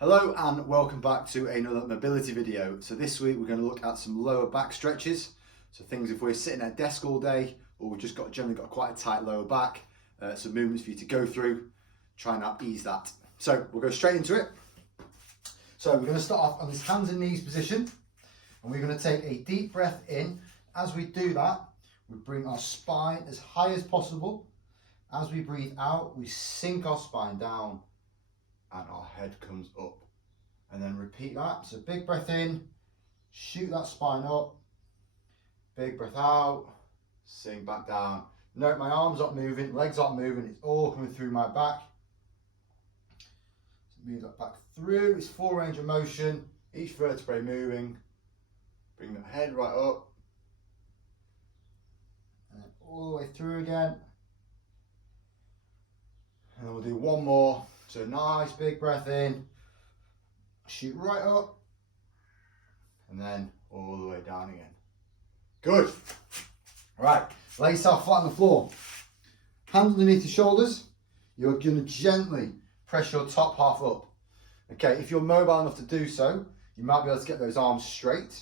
Hello and welcome back to another mobility video. So this week we're going to look at some lower back stretches. So things if we're sitting at a desk all day or we've just generally got quite a tight lower back, some movements for you to go through, try and ease that. So we'll go straight into it. So we're going to start off on this hands and knees position and we're going to take a deep breath in. As we do that, we bring our spine as high as possible. As we breathe out, we sink our spine down and our head comes up, and then repeat that. So big breath in, shoot that spine up, big breath out, sink back down. Note my arms aren't moving, legs aren't moving, it's all coming through my back. So move that back through, it's full range of motion, each vertebrae moving. Bring that head right up, and then all the way through again. And we'll do one more. So nice big breath in, shoot right up, and then all the way down again. Good. All right, lay yourself flat on the floor. Hands underneath your shoulders. You're going to gently press your top half up. Okay, if you're mobile enough to do so, you might be able to get those arms straight.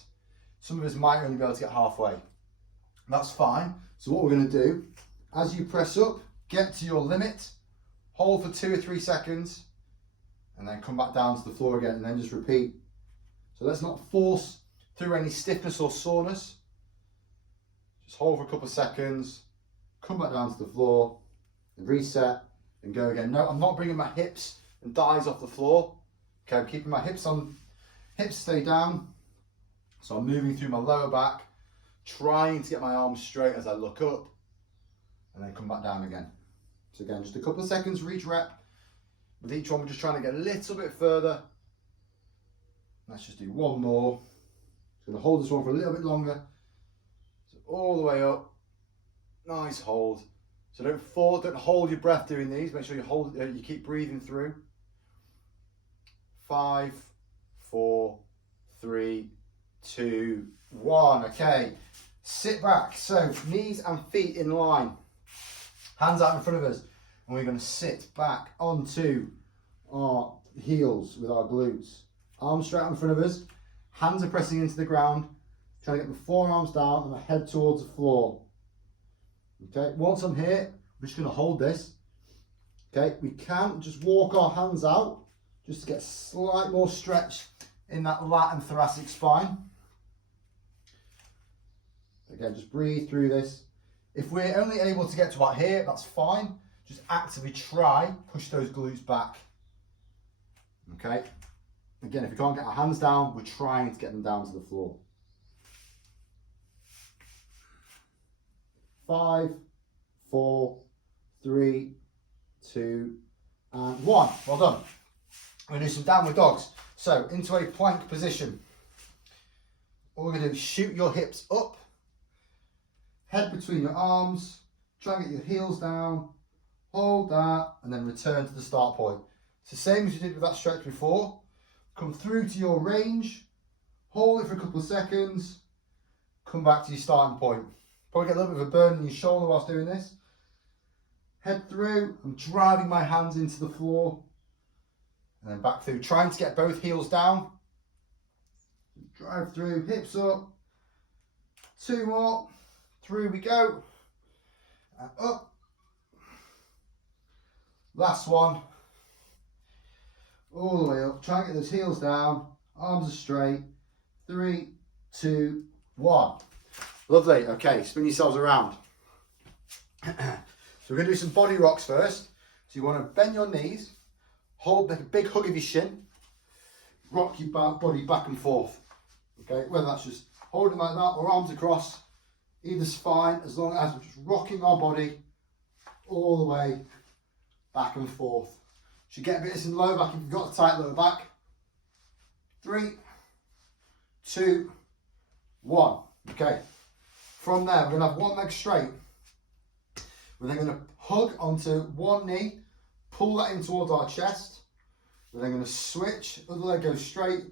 Some of us might only be able to get halfway. That's fine. So what we're going to do, as you press up, get to your limit. Hold for 2 or 3 seconds and then come back down to the floor again and then just repeat. So let's not force through any stiffness or soreness. Just hold for a couple of seconds, come back down to the floor, and reset and go again. No, I'm not bringing my hips and thighs off the floor. Okay, I'm keeping my hips stay down. So I'm moving through my lower back, trying to get my arms straight as I look up and then come back down again. So again, just a couple of seconds for each rep. With each one, we're just trying to get a little bit further. Let's just do one more. Just going to hold this one for a little bit longer. So all the way up. Nice hold. So don't hold your breath doing these. Make sure you keep breathing through. 5, 4, 3, 2, 1. Okay. Sit back. So knees and feet in line. Hands out in front of us, and we're going to sit back onto our heels with our glutes. Arms straight out in front of us, hands are pressing into the ground, trying to get the forearms down and the head towards the floor. Okay, once I'm here, we're just going to hold this. Okay, we can just walk our hands out just to get slight more stretch in that lat and thoracic spine. Again, just breathe through this. If we're only able to get to about here, that's fine. Just actively try, push those glutes back. Okay. Again, if we can't get our hands down, we're trying to get them down to the floor. 5, 4, 3, 2, and 1. Well done. We're going to do some downward dogs. So into a plank position. All we're going to do is shoot your hips up. Head between your arms, try and get your heels down, hold that, and then return to the start point. It's the same as you did with that stretch before. Come through to your range, hold it for a couple of seconds, come back to your starting point. Probably get a little bit of a burn in your shoulder whilst doing this. Head through, I'm driving my hands into the floor, and then back through, trying to get both heels down. Drive through, hips up, 2 more. Through we go, and up. Last one. All the way up. Try and get those heels down. Arms are straight. 3, 2, 1. Lovely. Okay, spin yourselves around. So we're going to do some body rocks first. So you want to bend your knees, hold, make a big hug of your shin, rock your body back and forth. Okay, whether that's just holding like that or arms across. Either's fine, as long as we're just rocking our body all the way back and forth. Should get a bit of this in the lower back if you've got a tight lower back. 3, 2, 1. Okay. From there, we're going to have one leg straight. We're then going to hug onto one knee, pull that in towards our chest. We're then going to switch, other leg goes straight,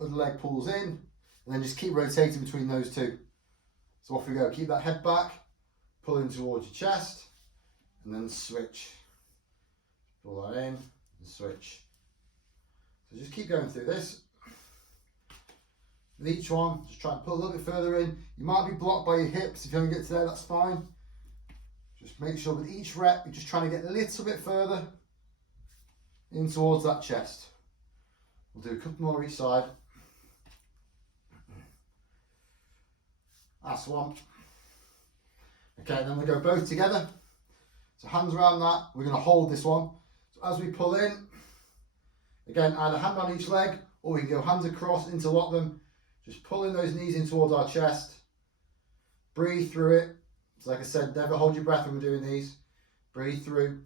other leg pulls in, and then just keep rotating between those two. So off we go. Keep that head back, pull in towards your chest, and then switch. Pull that in and switch. So just keep going through this. With each one, just try and pull a little bit further in. You might be blocked by your hips. If you don't get to there, that's fine. Just make sure with each rep, you're just trying to get a little bit further in towards that chest. We'll do a couple more each side. Last one. Okay, then we go both together. So hands around that. We're going to hold this one. So as we pull in, again, either hand on each leg, or we can go hands across, interlock them. Just pulling those knees in towards our chest. Breathe through it. So like I said, never hold your breath when we're doing these. Breathe through.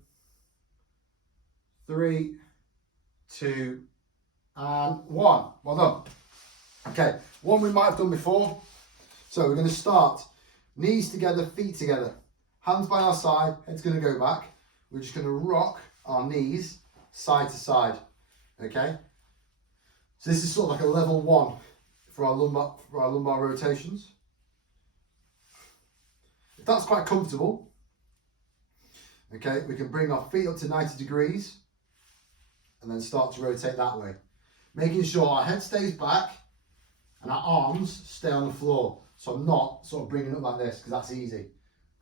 3, 2, and 1. Well done. Okay, one we might have done before. So we're going to start knees together, feet together. Hands by our side, head's going to go back. We're just going to rock our knees side to side. Okay? So this is sort of like a level 1 for our lumbar rotations. If that's quite comfortable, okay, we can bring our feet up to 90 degrees and then start to rotate that way. Making sure our head stays back and our arms stay on the floor. So I'm not sort of bringing it up like this because that's easy.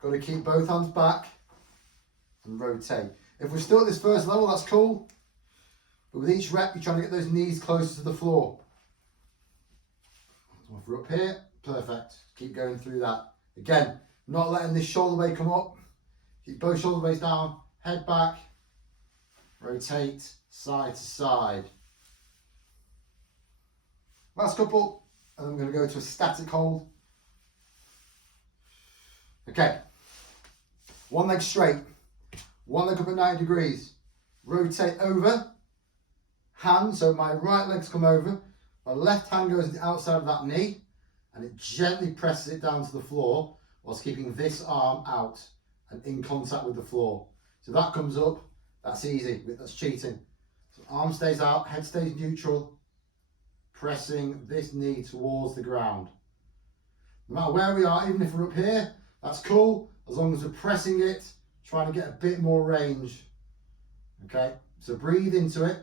Got to keep both hands back and rotate. If we're still at this first level, that's cool. But with each rep, you're trying to get those knees closer to the floor. So if we're up here, perfect. Keep going through that. Again, not letting this shoulder blade come up. Keep both shoulder blades down, head back, rotate side to side. Last couple, and then we're going to go to a static hold. Okay, one leg straight, one leg up at 90 degrees. Rotate over, hand, so my right leg's come over, my left hand goes to the outside of that knee, and it gently presses it down to the floor, whilst keeping this arm out and in contact with the floor. So that comes up, that's easy, that's cheating. So arm stays out, head stays neutral, pressing this knee towards the ground. No matter where we are, even if we're up here, that's cool, as long as we're pressing it, trying to get a bit more range. Okay, so breathe into it.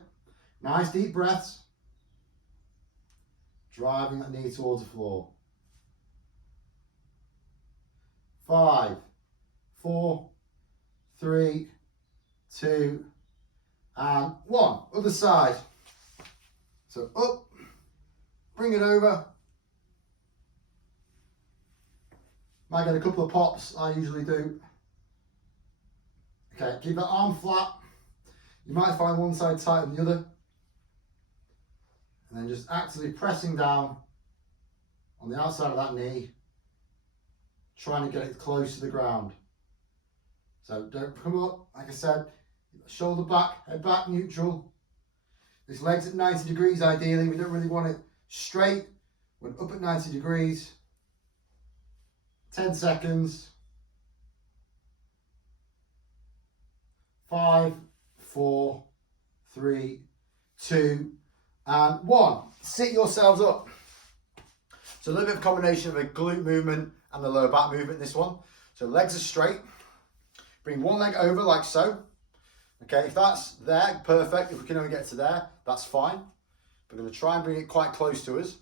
Nice deep breaths. Driving that knee towards the floor. 5, 4, 3, 2, and 1. Other side. So up, bring it over. Might get a couple of pops, I usually do. Okay, keep that arm flat. You might find one side tighter than the other. And then just actively pressing down on the outside of that knee, trying to get it close to the ground. So don't come up, like I said, shoulder back, head back, neutral. This leg's at 90 degrees ideally, we don't really want it straight. When up at 90 degrees, 10 seconds. 5, 4, 3, 2, and 1. Sit yourselves up. So a little bit of combination of a glute movement and the lower back movement in this one. So legs are straight. Bring one leg over like so. Okay, if that's there, perfect. If we can only get to there, that's fine. We're going to try and bring it quite close to us.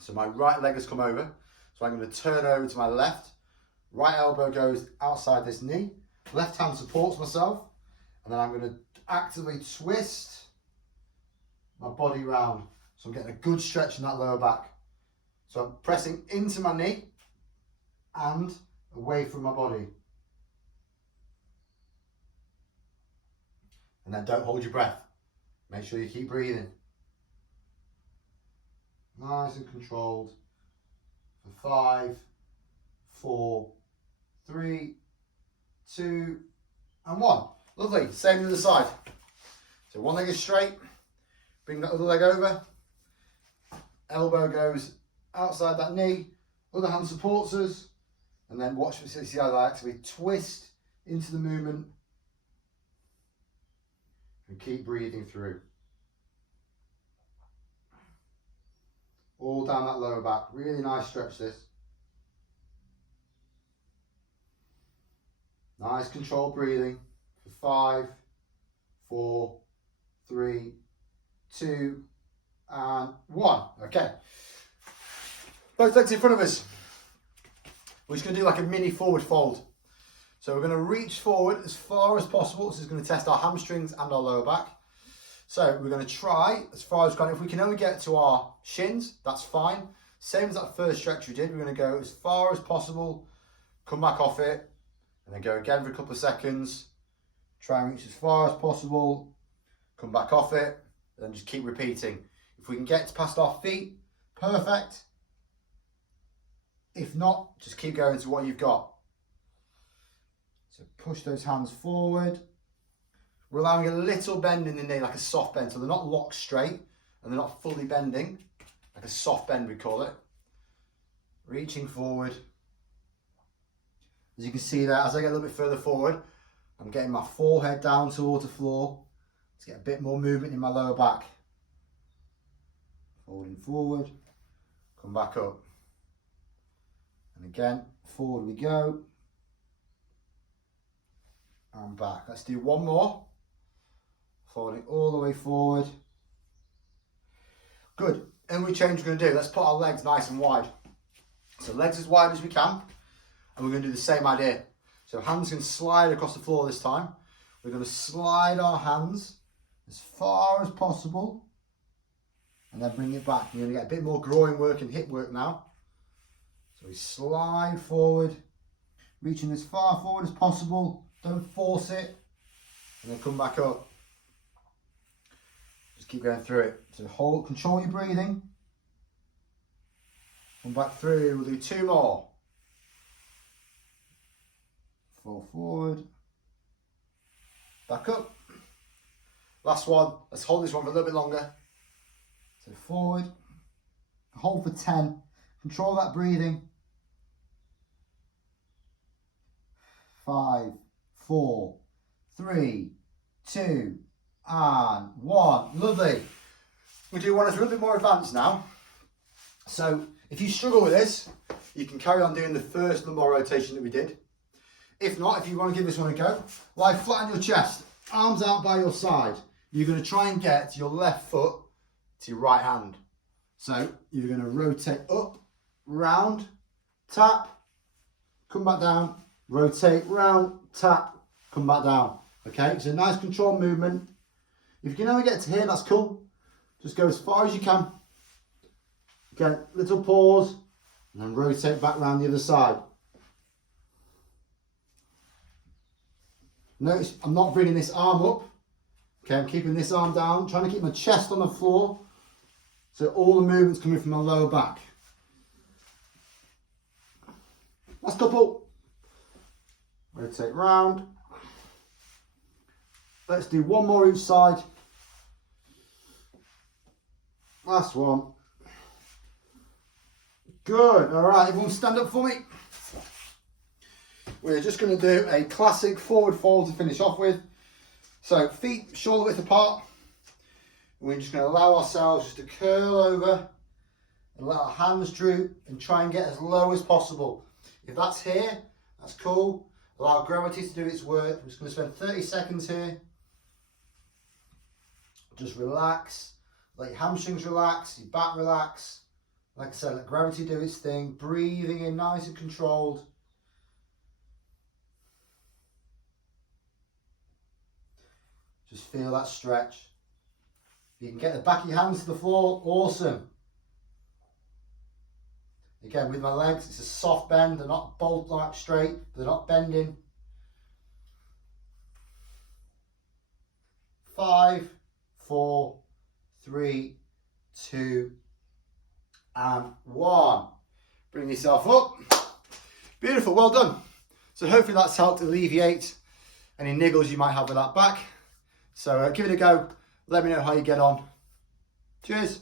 So my right leg has come over. So I'm going to turn over to my left. Right elbow goes outside this knee. Left hand supports myself. And then I'm going to actively twist my body round. So I'm getting a good stretch in that lower back. So I'm pressing into my knee and away from my body. And then don't hold your breath. Make sure you keep breathing. Nice and controlled. For 5, 4, 3, 2, and 1. Lovely. Same on the other side. So one leg is straight. Bring that other leg over. Elbow goes outside that knee. Other hand supports us. And then watch me see how I actually twist into the movement. And keep breathing through. All down that lower back. Really nice stretch this. Nice controlled breathing for 5, 4, 3, 2, and 1. Okay. Both legs in front of us. We're just going to do like a mini forward fold. So we're going to reach forward as far as possible. This is going to test our hamstrings and our lower back. So we're going to try as far as we can. If we can only get to our shins, that's fine. Same as that first stretch we did. We're going to go as far as possible, come back off it, and then go again for a couple of seconds. Try and reach as far as possible, come back off it, and then just keep repeating. If we can get past our feet, perfect. If not, just keep going to what you've got. So push those hands forward. We're allowing a little bend in the knee, like a soft bend. So they're not locked straight and they're not fully bending, like a soft bend we call it. Reaching forward. As you can see there, as I get a little bit further forward, I'm getting my forehead down towards the floor to get a bit more movement in my lower back. Folding forward, come back up. And again, forward we go. And back. Let's do one more. Folding all the way forward. Good. And we change we're going to do. Let's put our legs nice and wide. So legs as wide as we can. And we're going to do the same idea. So hands can slide across the floor this time. We're going to slide our hands as far as possible. And then bring it back. You're going to get a bit more groin work and hip work now. So we slide forward. Reaching as far forward as possible. Don't force it. And then come back up. Just keep going through it. So hold, control your breathing. Come back through. We'll do 2 more. Fall forward. Back up. Last one. Let's hold this one for a little bit longer. So forward. Hold for 10. Control that breathing. 5, 4, 3, 2, and 1. Lovely. We do one that's a little bit more advanced now. So if you struggle with this, you can carry on doing the first lumbar rotation that we did. If not, if you want to give this one a go, lie flat on your chest, arms out by your side. You're going to try and get your left foot to your right hand. So you're going to rotate up, round, tap, come back down, rotate, round, tap, come back down. Okay, it's a nice controlled movement. If you can only get to here, that's cool. Just go as far as you can. Again, little pause, and then rotate back round the other side. Notice I'm not bringing this arm up. Okay, I'm keeping this arm down, trying to keep my chest on the floor. So all the movement's coming from my lower back. Last couple. Rotate round. Let's do one more each side. Last one. Good. All right, everyone stand up for me. We're just going to do a classic forward fold to finish off with. So feet shoulder width apart. We're just going to allow ourselves just to curl over and let our hands droop and try and get as low as possible. If that's here, that's cool. Allow gravity to do its work. We're just going to spend 30 seconds here. Just relax. Let your hamstrings relax, your back relax. Like I said, let gravity do its thing. Breathing in nice and controlled. Just feel that stretch. If you can get the back of your hands to the floor, awesome. Again, with my legs, it's a soft bend. They're not bolt-like straight. They're not bending. 5, 4, 3, 2, and 1. Bring yourself up. Beautiful, well done. So hopefully that's helped alleviate any niggles you might have with that back. So give it a go. Let me know how you get on. Cheers.